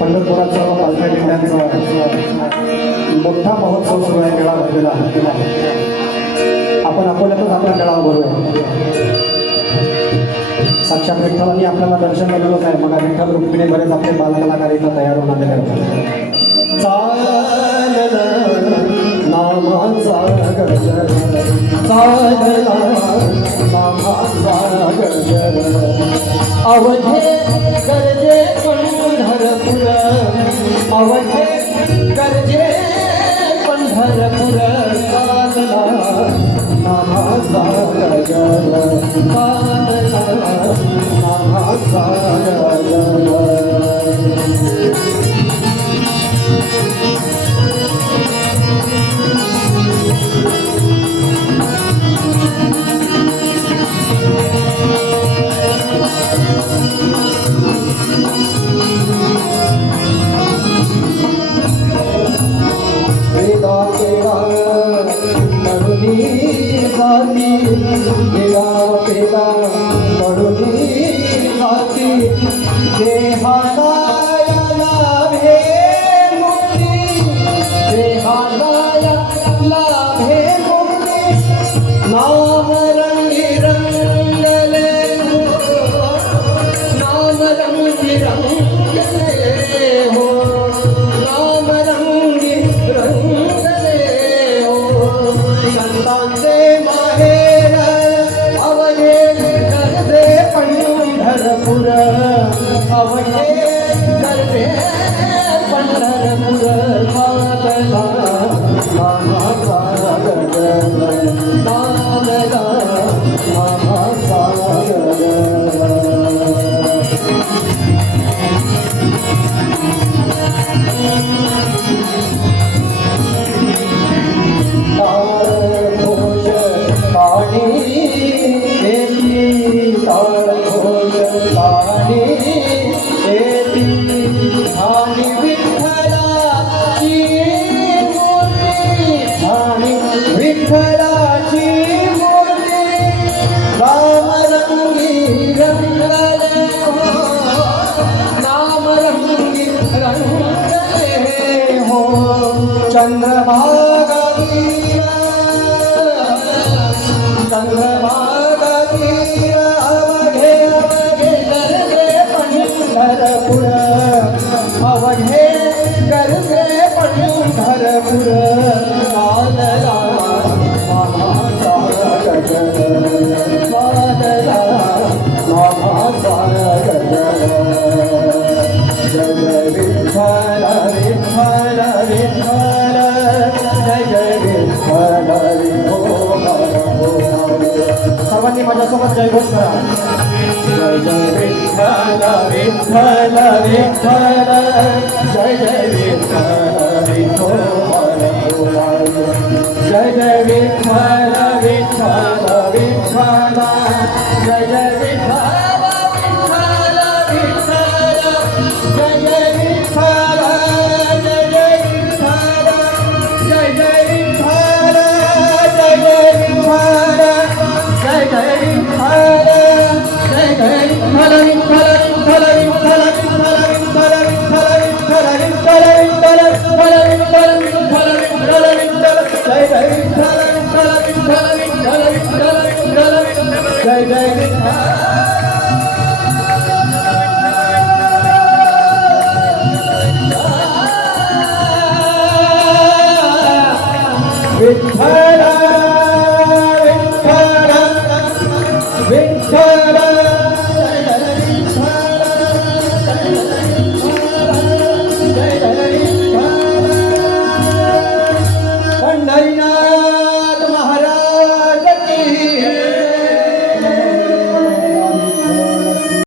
पंढरपुराचा पालख्या दिंड्यांचा मोठा महोत्सव सुरू आहे, मेळा भरलेला आहे. आपण अकोल्यातच आपला मेळा भरूया. साक्षात विठ्ठलांनी आपल्याला दर्शन दिलेलंच आहे. मग विठ्ठल रुक्मिणी बरेच आपले बालकलाकार इथं तयार होऊन आलेले आहेत. चालला नामाचा गजर, चालला नामाचा गजर, अवघे गरजे पंढरपुर, अवघे गरजे पंढरपुर, चालला नामाचा गजर, चालला नामाचा गजर. सर्वांनी माझ्यासोबत जयघोष करा. जय जय विठ्ठल विठ्ठल विठ्ठल, जय जय विठ्ठल विठ्ठल, जय जय विठ्ठल विठ्ठल विठ्ठल, जय जय विठ्ठल विठ्ठल विठ्ठल, जय जय विठ्ठल, जय जय विठ्ठल, जय जय विठ्ठल, जय जय विठ्ठल, जय जय विठ्ठल, जय जय विठ्ठल, विठ्ठल विठ्ठल विठ्ठल विठ्ठल विठ्ठल विठ्ठल विठ्ठल विठ्ठल विठ्ठल विठ्ठल विठ्ठल विठ्ठल, जय जय विठ्ठल विठ्ठल विठ्ठल विठ्ठल विठ्ठल